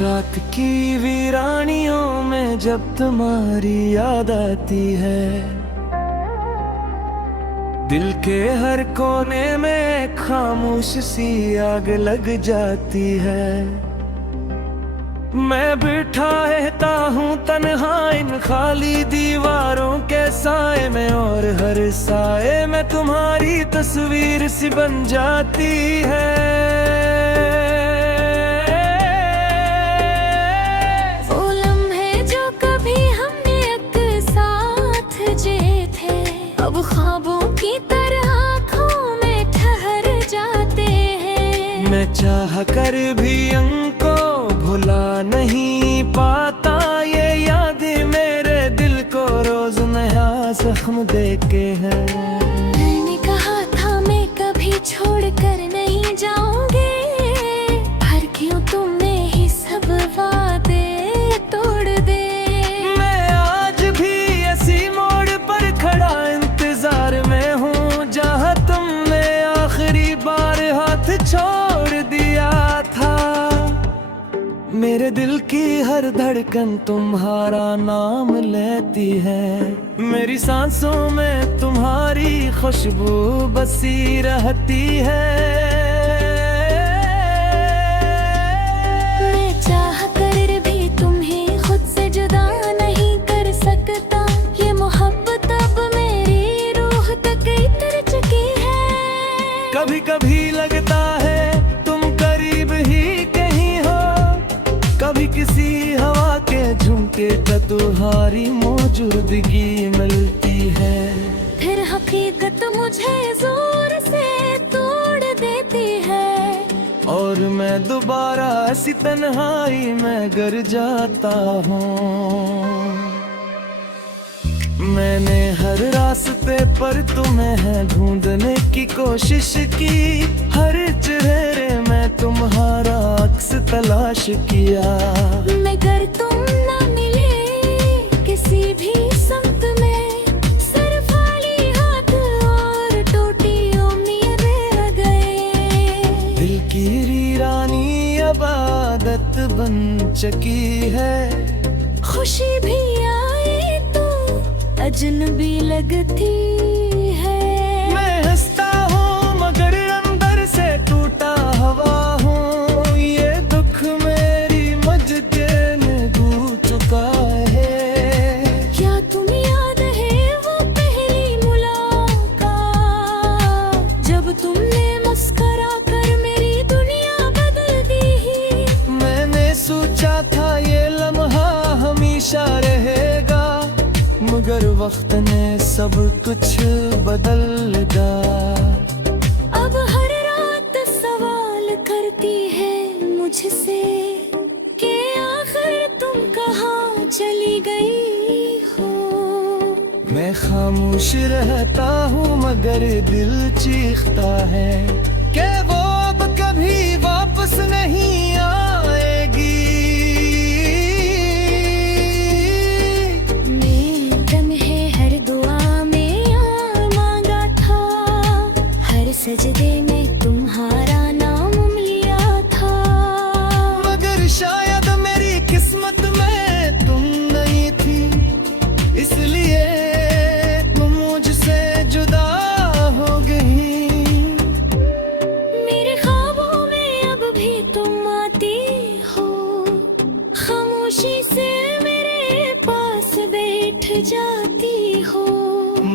रात की वीरानियों में जब तुम्हारी याद आती है, दिल के हर कोने में खामोश सी आग लग जाती है। मैं बैठा रहता हूँ तन्हा इन खाली दीवारों के साए में, और हर साए में तुम्हारी तस्वीर सी बन जाती है। वो लम्हे जो कभी हमने एक साथ जिए थे, अब ख्वाबों की तरह आँखों में ठहर जाते हैं। मैं चाह कर भी उनको भुला नहीं पाता, ये यादें मेरे दिल को रोज नया जख्म देके हैं। मैंने कहा था मैं कभी छोड़ कर नहीं जाऊंगी, पर क्यों तुमने ही सब वादे तोड़ दे। मैं आज भी ऐसी मोड़ पर खड़ा इंतजार में हूँ, जहाँ तुमने आखिरी बार हाथ छोड़ दिया था। मेरे दिल की हर धड़कन तुम्हारा नाम लेती है, मेरी सांसों में तुम्हारी खुशबू बसी रहती है। मैं चाह कर भी तुम्हें खुद से जुदा नहीं कर सकता, ये मोहब्बत अब मेरी रूह तक इतर चुकी है। कभी कभी लगता है तुम करीब ही कहीं हो, कभी किसी हवा के झुमके का तुम्हारी मौजूदगी मिलती है। फिर हकीकत मुझे जोर से तोड़ देती है, और मैं दोबारा ऐसी तन्हाई में गिर जाता हूँ। मैंने हर रास्ते पर तुम्हें ढूंढने की कोशिश की, हर चेहरे में तुम्हारा अक्स तलाश किया। मगर तुम ना मिले किसी भी संत में, सर खाली हाथ और टूटी उम्मीदें रह गए। दिल की वीरानी अब आदत बन चुकी है, खुशी भी आए तो अजनबी लगती है। मैं हंसता हूँ मगर अंदर से टूटा हवा हूँ, ये दुख मेरी मजदे में डूब चुका है। क्या तुम याद है वो पहली मुलाकात, जब तुमने मुस्कुरा कर मेरी दुनिया बदल दी। मैंने सोचा था ये लम्हा हमेशा रहेगा, मगर वक्त ने सब कुछ बदल दिया। अब हर रात सवाल करती है मुझसे कि आखिर तुम कहाँ चली गई हो। मैं खामोश रहता हूँ मगर दिल चीखता है कि वो अब कभी वापस नहीं आएगी। सजदे में तुम्हारा नाम लिया था, मगर शायद मेरी किस्मत में तुम नहीं थी, इसलिए तुम मुझसे जुदा हो गई। मेरे ख्वाबों में अब भी तुम आती हो, खामोशी से मेरे पास बैठ जाती हो।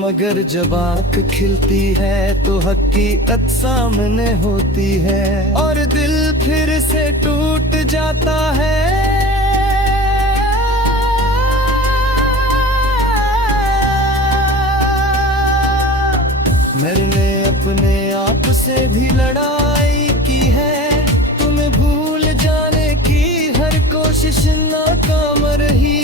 मगर जब आँख खिलती है तो हकीकत सामने होती है, और दिल फिर से टूट जाता है। मैंने अपने आप से भी लड़ाई की है, तुम्हें भूल जाने की हर कोशिश नाकाम रही।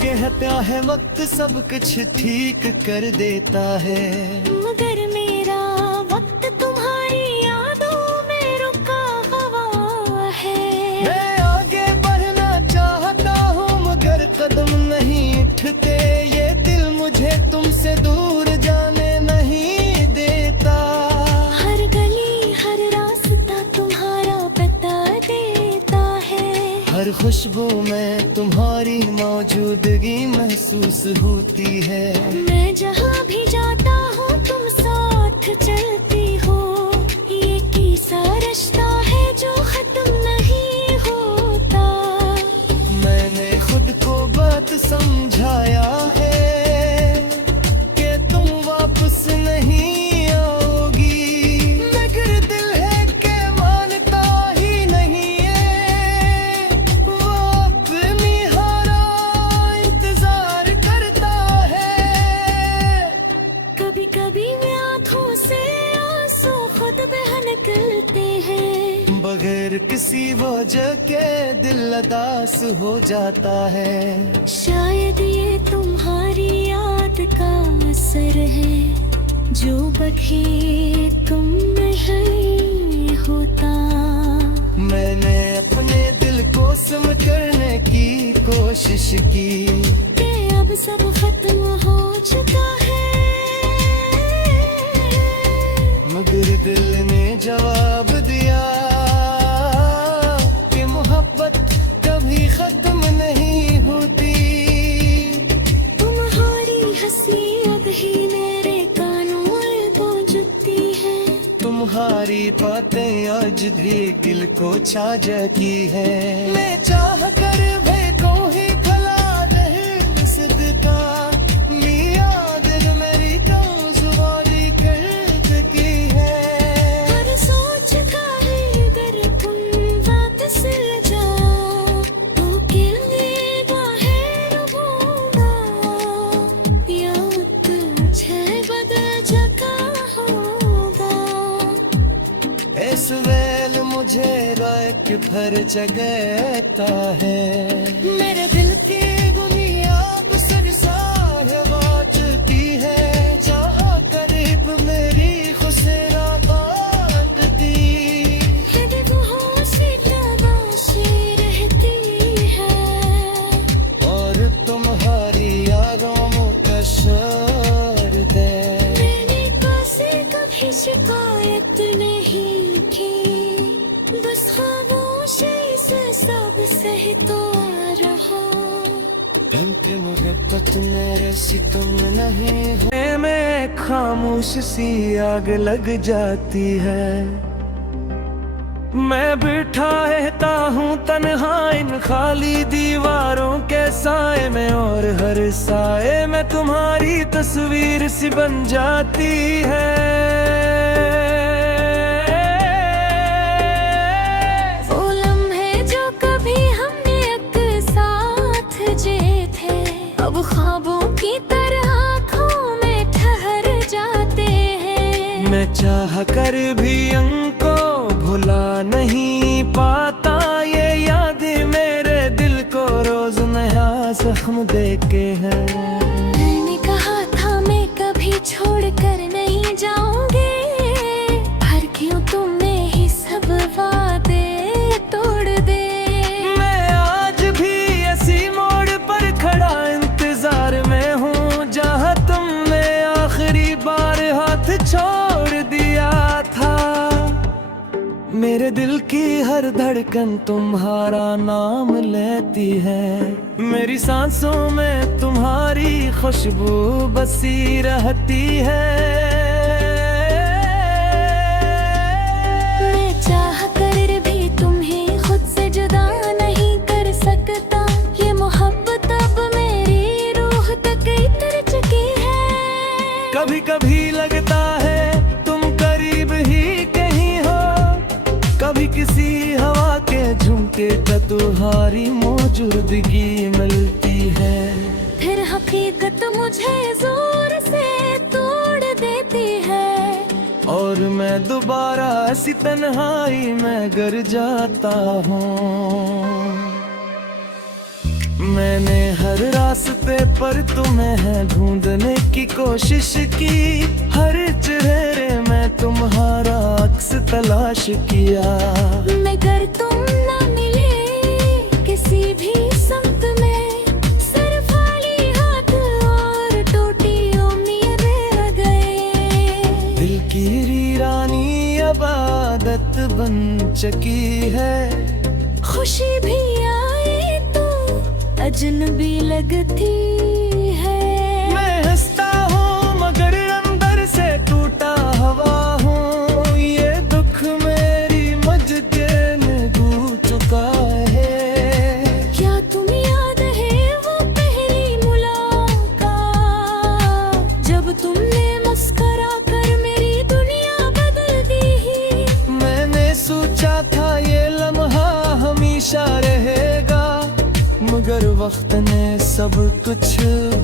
कहता है वक्त सब कुछ ठीक कर देता है, मगर मेरा वक्त तुम्हारी यादों में रुका हुआ है। मैं आगे बढ़ना चाहता हूँ मगर हर खुशबू में तुम्हारी मौजूदगी महसूस होती है। मैं जहाँ भी जाता हूँ तुम साथ चलती हो, ये कैसा रिश्ता है जो खत्म नहीं होता। मैंने खुद को बात समझाया है कि तुम वापस नहीं आओगी, मगर दिल है कि मानता ही नहीं है। वो अपनी हारा इंतजार करता है। कभी कभी मैं आँखों से आंसू खुद बह निकलते हैं, बगैर किसी वजह के दिल उदास हो जाता है। शायद ये तुम्हारी याद का असर है, जो बखे तुम नहीं होता। मैंने अपने दिल को सम करने की कोशिश की, कि अब सब खत्म हो चुका है, मगर दिल ने जवाब दिया कि मोहब्बत कभी खत्म नहीं होती। तुम्हारी हंसी अब ही मेरे कानों में गूंजती है, तुम्हारी बातें आज भी दिल को छा जाती है। मैं चाह कर भी को ही भला नहीं सदका, याद मेरी कमजोरी कर की है। हर सोच का है अगर तुम बात से जाओ, तो कहने है रूबूना, या तुझे बदल चुका होगा। इस वेल मुझे राख भर जगता है, मेरे दिल की दुनिया सरसार बाजती है। जहाँ करीब मेरी खुशरा बांटती, वो से तलाशी रहती है, और तुम्हारी यादों का शोर दे। मैंने कैसे कभी शिकायत नहीं की, बस खामोशी से सब सहता रहा। इनकी मोहब्बत मेरे सितम नहीं है, मैं खामोश सी आग लग जाती है। मैं बैठा रहता हूँ तन्हा इन खाली दीवारों के साए में, और हर साए में तुम्हारी तस्वीर सी बन जाती है। वो लम्हे जो कभी हमने एक साथ जिए थे, अब ख्वाबों की तरह आँखों में ठहर जाते हैं। मैं चाह कर भी उनको भुला नहीं पाता, ये यादें मेरे दिल को रोज नया जख्म देके हैं। मैंने कहा था मैं कभी छोड़ कर नहीं जाऊंगी, पर क्यों तुमने ही सब वादे तोड़ दे। मैं आज भी ऐसी मोड़ पर खड़ा इंतजार में हूँ, जहाँ तुमने आखिरी बार हाथ छोड़ दिया था। मेरे दिल की हर धड़कन तुम्हारा नाम लेती है, मेरी सांसों में तुम्हारी खुशबू बसी रहती है। मैं चाह कर भी तुम्हें खुद से जुदा नहीं कर सकता, ये मोहब्बत अब मेरी रूह तक उतर चुकी है। कभी कभी लगता है तुम करीब ही कहीं हो, कभी किसी हवा के झुमके का तुम्हारी मौजूदगी मिलती है। फिर हकीकत मुझे जोर से तोड़ देती है, और मैं दोबारा ऐसी तन्हाई में गिर जाता हूँ। मैंने हर रास्ते पर तुम्हें ढूंढने की कोशिश की, हर चेहरे में तुम्हारा अक्स तलाश किया, मगर तुम ना मिले किसी भी संत में। सिर्फ खाली हाथ और टूटी उम्मीदें रह गए। दिल की वीरानी अब आदत बन चुकी है, खुशी भी आए तो अजनबी लगती है। मैं हंसता हूँ मगर अंदर से टूटा हुआ हूँ, ये दुख मेरी मजके में डूब चुका है। क्या तुम याद है वो पहली मुलाकात, जब तुमने मुस्कुरा कर मेरी दुनिया बदल दी। मैंने सोचा था ये लम्हा हमेशा रहेगा, मगर वक्त ने सब कुछ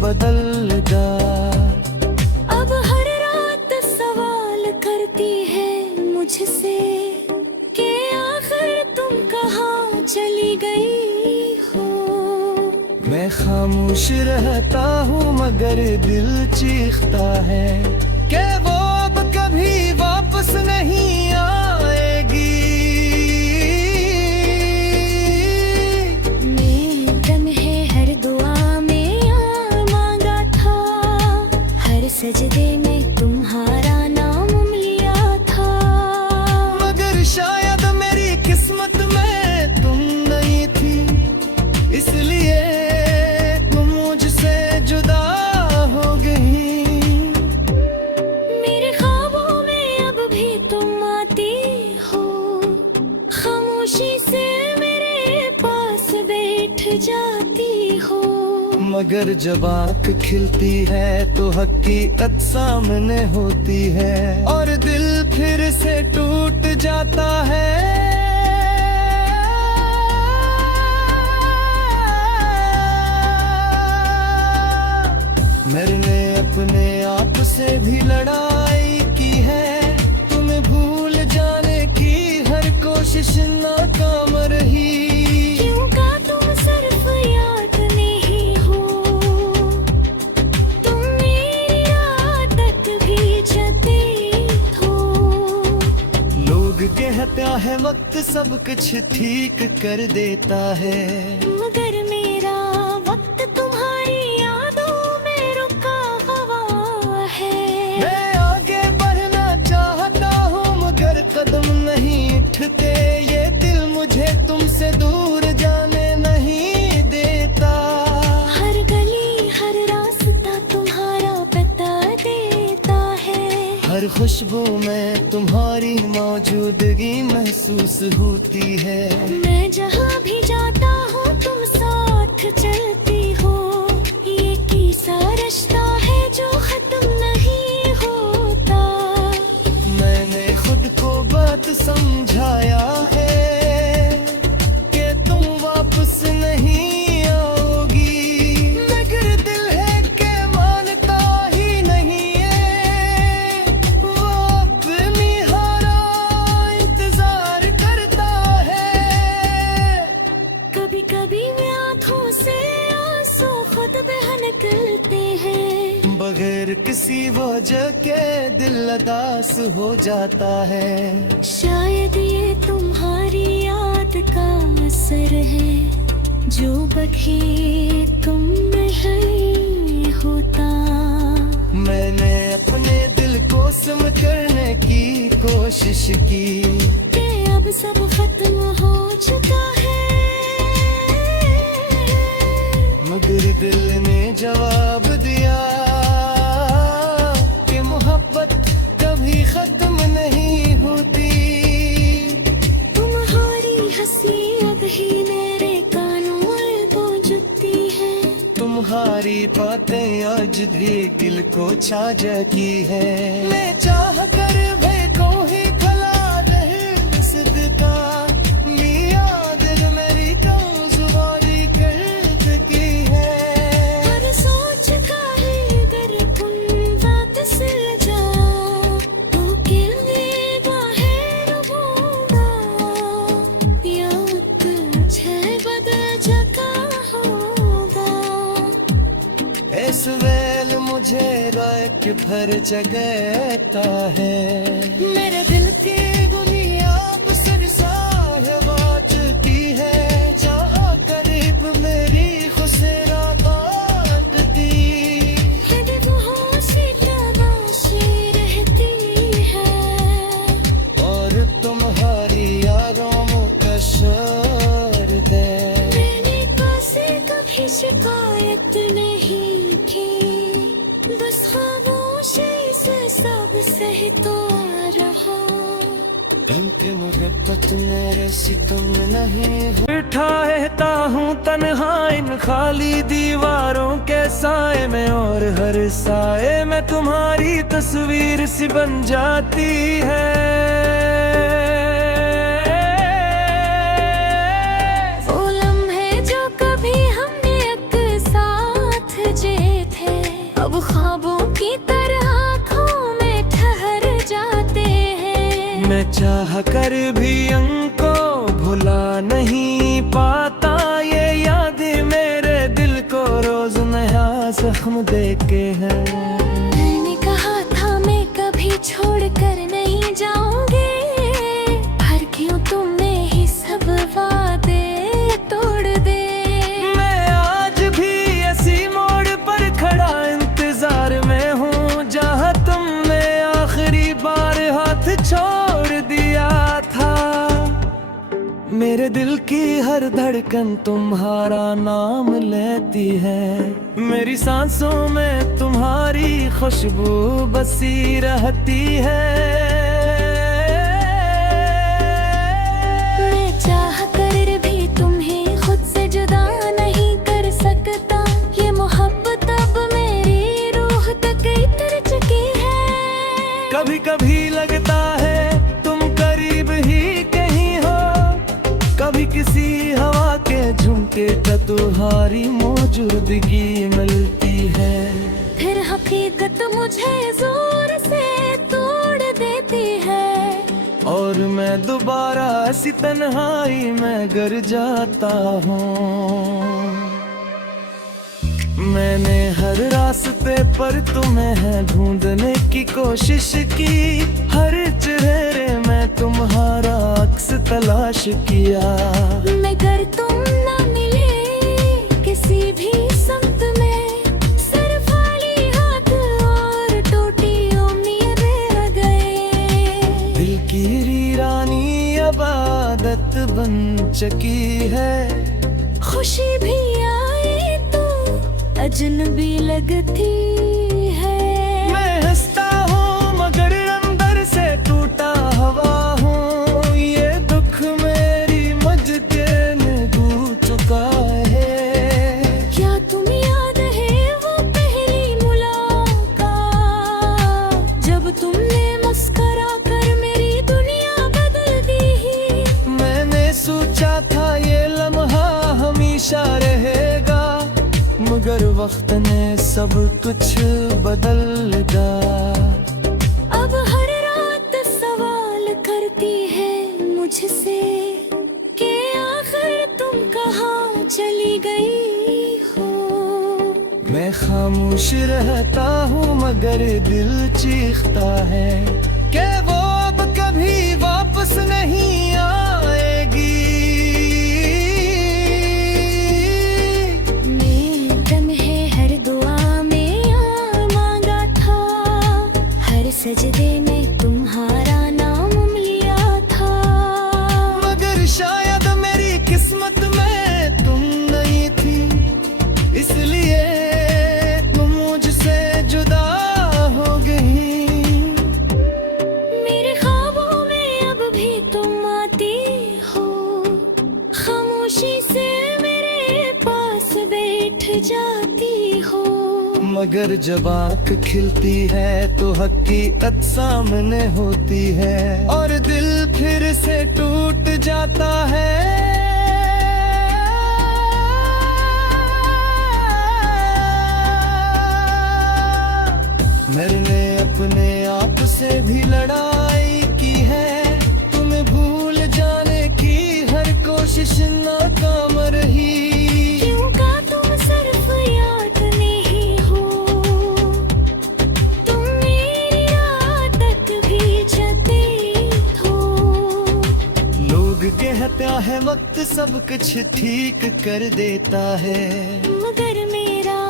बदल दिया। अब हर रात सवाल करती है मुझसे कि आखिर तुम कहाँ चली गई हो। मैं खामोश रहता हूँ मगर दिल चीखता है कि वो अब कभी वापस नहीं आएगी। मैं है हर दुआ में यार मांगा था, हर सजदे में तुम्हारा नाम लिया था। मगर शायद मेरी किस्मत में तुम नहीं थी, इसलिए तुम मुझसे जुदा हो गई। मेरे ख्वाबों में अब भी तुम आती हो, खामोशी से मेरे पास बैठ जाती हो। मगर जब आँख खिलती है तो हकीकत सामने होती है और दिल फिर से टूट जाता है। मैंने अपने आप से भी लड़ाई की है, तुम्हें भूल जाने की हर कोशिश नाकाम रही। क्यों का तुम सिर्फ याद नहीं हो, तुम मेरी रात तक भी जते हो। लोग कहता है वक्त सब कुछ ठीक कर देता है, मगर मेरा वक्त तुम्हारी यादों में रुका हुआ है। मैं आगे बढ़ना चाहता हूँ मगर कदम नहीं उठते, ये दिल मुझे तुमसे दूर जाने नहीं देता। हर गली हर रास्ता तुम्हारा बता देता है, हर खुशबू में तुम्हारी मौजूदगी महसूस होती है। मैं जहाँ भी जाता हूँ तुम साथ चलती हो, ये किसा रिश्ता है जो खत्म नहीं होता। मैंने खुद को बात समझाया है कि तुम वापस नहीं आओगी, मगर दिल है कि मानता ही नहीं है। वो अपनी हारा इंतजार करता है। कभी कभी मैं आँखों से आंसू खुद बह निकलते हैं, बगैर किसी वजह के दिल उदास हो जाता है। शायद ये तुम्हारी याद का असर है, जो बखे तुम नहीं होता। मैंने अपने दिल को सम करने की कोशिश की, कि अब सब खत्म हो चुका है, मगर दिल ने जवाब दिया कि मोहब्बत कभी खत्म नहीं होती। तुम्हारी हंसी अब ही मेरे कानों में गूंजती है, तुम्हारी बातें आज भी दिल को छा जाती है। मैं चाह कर भी को ही भला नहीं सदका, याद मेरी कमजोरी करती है। हर सोच का है गर कुन बात से जा, तो कहने है रुबूना, याद तुझे बदल जगा होगा। इस वेल मुझे रात भर जगाता है, मेरे दिल की दुनिया अब सरसार आ चुकी है। जहाँ करीब मेरी खुशरात दी, वो से तलाशी रहती है, और तुम्हारी यादों का शोर मेरे सितम नहीं हो। बैठा रहता हूँ तन्हा इन खाली दीवारों के साए में, और हर साए में तुम्हारी तस्वीर सी बन जाती है। वो लम्हे जो कभी हमने एक साथ जिए थे, अब ख्वाबों की तरह आँखों में ठहर जाते हैं। मैं चाह कर भी उनको भुला नहीं पाता, ये यादें मेरे दिल को रोज नया जख्म देके हैं। मैंने कहा था मैं कभी छोड़ कर नहीं जाऊंगी, पर क्यों तुमने ही सब वादे तोड़ दे। मैं आज भी इसी मोड़ पर खड़ा इंतजार में हूँ, जहाँ तुमने आखिरी बार हाथ छोड़ दिया था। मेरे दिल की हर धड़कन तुम्हारा नाम लेती है, मेरी सांसों में तुम्हारी खुशबू बसी रहती है। मैं चाह कर भी तुम्हें खुद से जुदा नहीं कर सकता, ये मोहब्बत अब मेरी रूह तक उतर चुकी है। कभी कभी लगता है तुम करीब ही कहीं हो, कभी किसी हवा के झुमके का तुम्हारी मौजूदगी मिलती है। फिर हकीकत मुझे जोर से तोड़ देती है, और मैं दोबारा ऐसी तन्हाई में गिर जाता हूँ। मैंने हर रास्ते पर तुम्हें है ढूंढने की कोशिश की, हर चेहरे में तुम्हारा अक्स तलाश किया। मगर तुम ना मिले किसी भी संत में, सिर्फ खाली हाथ और टूटी उम्मीदें रह गए। दिल की वीरानी अब आदत बन चुकी है, खुशी भी आए तो अजनबी लगती है। मैं हंसता हूँ मगर अंदर से टूटा हवा हूँ, ये दुख मेरी मजके में डूब चुका है। क्या तुम याद है वो पहली मुलाकात, जब तुमने मुस्कुरा कर मेरी दुनिया बदल दी। मैंने सोचा था ये लम्हा हमेशा रहेगा, मगर वक्त ने सब कुछ बदल दिया। अब हर रात सवाल करती है मुझसे कि आखिर तुम कहाँ चली गई हो। मैं खामोश रहता हूँ मगर दिल चीखता है कि वो अब कभी वापस नहीं आएगी। सजदे में तुम्हारा नाम लिया था, मगर शायद मेरी किस्मत में तुम नहीं थी, इसलिए तुम मुझसे जुदा हो गई। मेरे ख्वाबों में अब भी तुम आती हो, खामोशी से मेरे पास बैठ जाती हो। मगर जब आँख खिलती है तो हकीकत सामने होती है, और दिल फिर से टूट जाता है। मैंने अपने आप से भी लड़ाई की है, तुम्हें भूल जाने की हर कोशिश नाकाम रही। क्यों का तुम सिर्फ याद नहीं हो, तुम मेरी रात तक भी जते हो। लोग कहता है वक्त सब कुछ ठीक कर देता है, मगर मेरा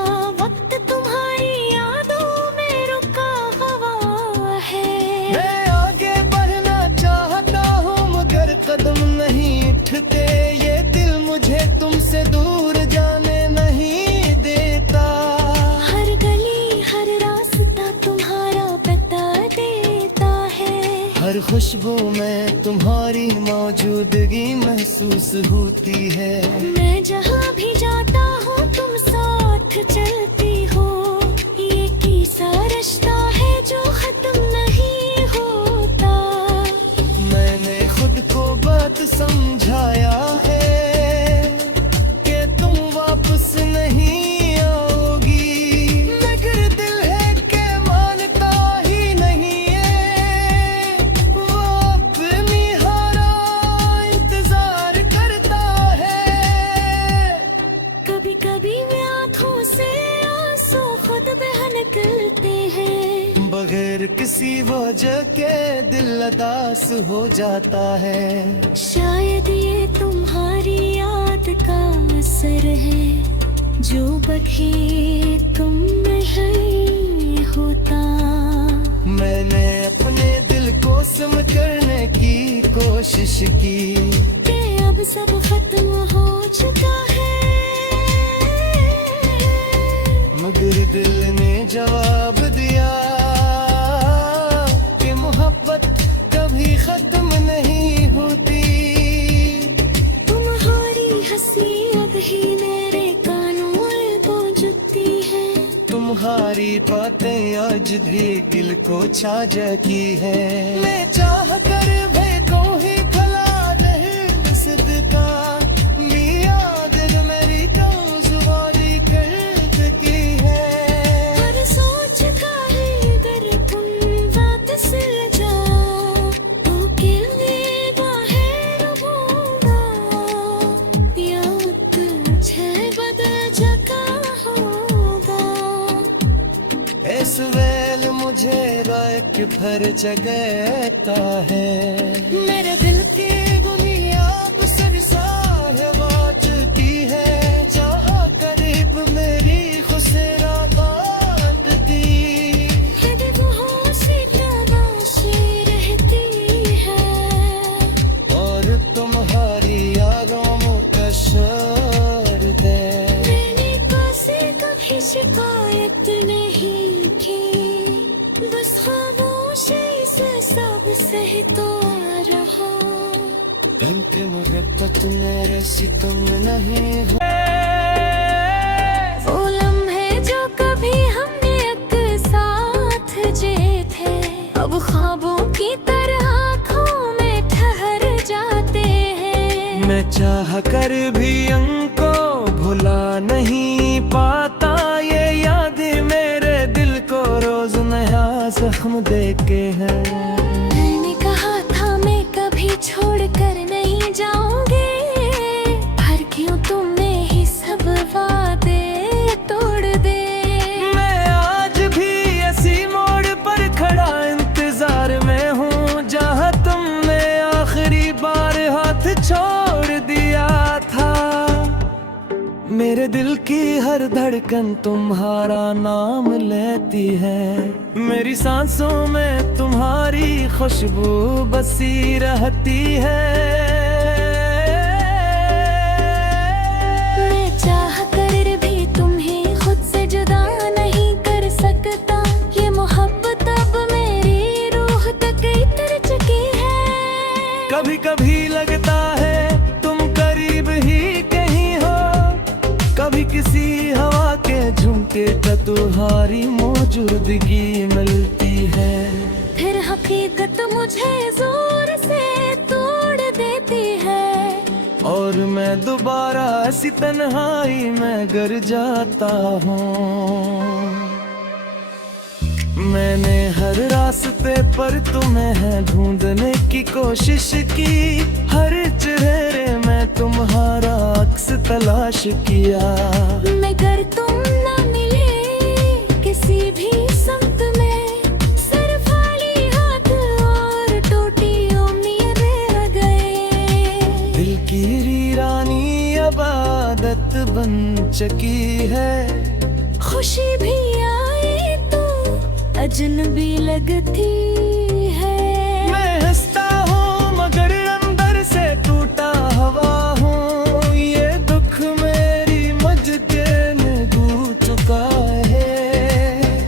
वक्त तुम्हारी यादों में रुका हुआ है। मैं आगे बढ़ना चाहता हूँ मगर कदम नहीं उठते, ये दिल मुझे तुमसे दूर जाने नहीं देता। हर गली हर रास्ता तुम्हारा बता देता है, हर खुशबू में तुम्हारी मौजूद मौजूदगी महसूस होती है। मैं जहाँ भी जाता हूँ तुम साथ चलती हो, ये कैसा रिश्ता है जो खत्म नहीं होता। मैंने खुद को बात समझाया है कि तुम वापस नहीं आओगी, मगर दिल है कि मानता ही नहीं है। वो अपनी हारा इंतजार करता है। कभी कभी मैं आँखों से आंसू खुद बह निकलते हैं, बगैर किसी वजह के दिल उदास हो जाता है। शायद ये तुम्हारी याद का असर है, जो बखे तुम नहीं होता। मैंने अपने दिल को सम करने की कोशिश की, कि अब सब खत्म हो चुका है, मगर दिल ने जवाब दिया कि मोहब्बत कभी खत्म नहीं होती। तुम्हारी हंसी अब ही मेरे कानों में गूंजती है, तुम्हारी बातें आज भी दिल को छा जाती है। मैं चाह कर भी को ही भला नहीं सदका, याद जो मेरी कमजोरी कर की है। हर सोच का है अगर तुम बात से जाओ, तो कितनी बाहें रहूंगा, याद तुझे बदल चुका होगा। इस वेल मुझे रात भर जगाता है, मेरे दिल की दुनिया अब सरसार बाजती है। चाहा करीब मेरी खुशरा बात दी, वो से तलाशी रहती है, और तुम्हारी यादों का शोर दे। मैंने पासे कभी शिकायत नहीं की, बस खामोशी से सब सहता रहा। इनकी मोहब्बत मेरे सितम नहीं हो। वो लम्हे जो कभी हमने एक साथ जिए थे, अब ख्वाबों की तरह आँखों में ठहर जाते हैं। मैं चाह कर भी उनको भुला नहीं पाता, ये यादें मेरे दिल को रोज नया जख्म देके है। मैंने कहा था मैं कभी छोड़ कर नहीं जाऊंगी, पर क्यों तुमने ही सब वादे तोड़ दे। मैं आज भी ऐसी मोड़ पर खड़ा इंतजार में हूँ, जहाँ तुमने आखिरी बार हाथ छोड़ दिया था। मेरे दिल की हर धड़कन तुम्हारा नाम लेती है, मेरी सांसों में तुम्हारी खुशबू बसी रहती है। मैं चाह कर भी तुम्हें खुद से जुदा नहीं कर सकता, ये मोहब्बत अब मेरी रूह तक उतर चुकी है। कभी कभी लगता है तुम करीब ही कहीं हो, कभी किसी हवा के झुमके का तुम्हारी मौजूदगी मिलती है। फिर हकीकत मुझे जोर से तोड़ देती है, और मैं दोबारा ऐसी तन्हाई में गिर जाता हूँ। मैंने हर रास्ते पर तुम्हें ढूंढने की कोशिश की, हर चेहरे में तुम्हारा अक्स तलाश किया, मगर तुम ना मिले किसी भी संत में। सिर्फ खाली हाथ और टूटी उम्मीदें रह गए। दिल की वीरानी अब आदत बन चुकी है, खुशी भी आए तो अजनबी लगती है। मैं हंसता हूँ मगर अंदर से टूटा हवा हूँ, ये दुख मेरी मजके में डूब चुका है।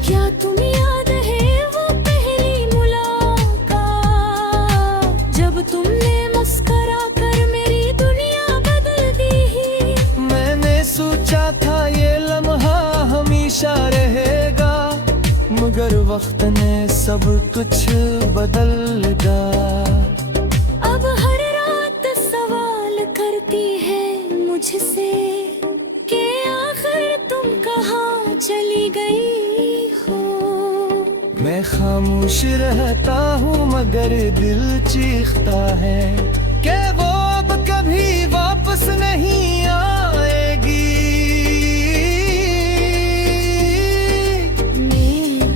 क्या तुम याद है वो पहली मुलाकात, जब तुमने मुस्कुरा कर वक्त ने सब कुछ बदल दिया। अब हर रात सवाल करती है मुझसे कि आखिर तुम कहाँ चली गई हो। मैं खामोश रहता हूँ मगर दिल चीखता है कि वो अब कभी वापस नहीं आएगी।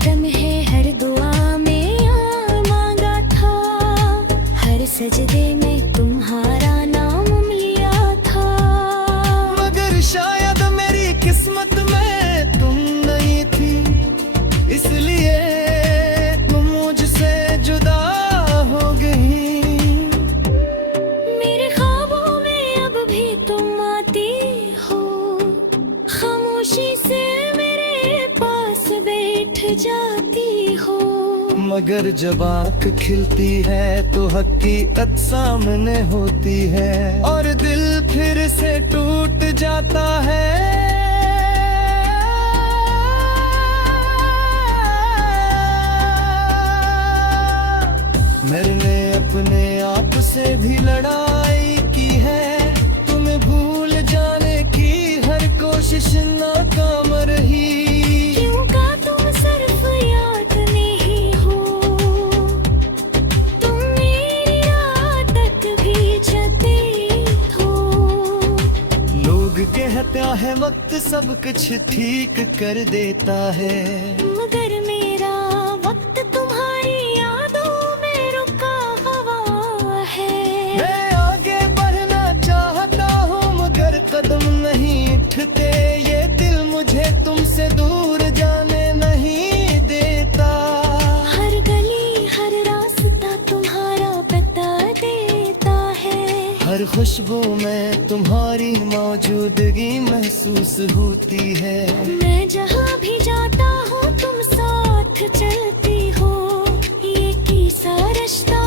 लम्हे हर दुआ में यार मांगा था, हर सजदे में तुम्हारा नाम लिया था। मगर शायद मेरी किस्मत में तुम नहीं थी, इसलिए तुम मुझसे जुदा हो गई। मेरे ख्वाबों में अब भी तुम आती हो, खामोशी से मेरे पास बैठ जाती हो। मगर जब आँख खिलती है तो हकीकत सामने होती है और दिल फिर से टूट जाता है। मैंने अपने आप से भी लड़ाई की है, तुम्हें भूल जाने की हर कोशिश नाकाम रही। क्यों का तुम सिर्फ याद नहीं हो, तुम मेरी रात तक भी जते हो। लोग कहता है वक्त सब कुछ ठीक कर देता है, मगर मेरा वक्त तुम्हारी यादों में रुका हुआ है। मैं आगे बढ़ना चाहता हूँ मगर कदम नहीं उठते, ये दिल मुझे तुमसे दूर जाने नहीं देता। हर गली हर रास्ता तुम्हारा बता देता है, हर खुशबू में तुम्हारी मौजूदगी महसूस होती है। मैं जहाँ भी जाता हूँ तुम साथ चलती हो, ये कैसा रिश्ता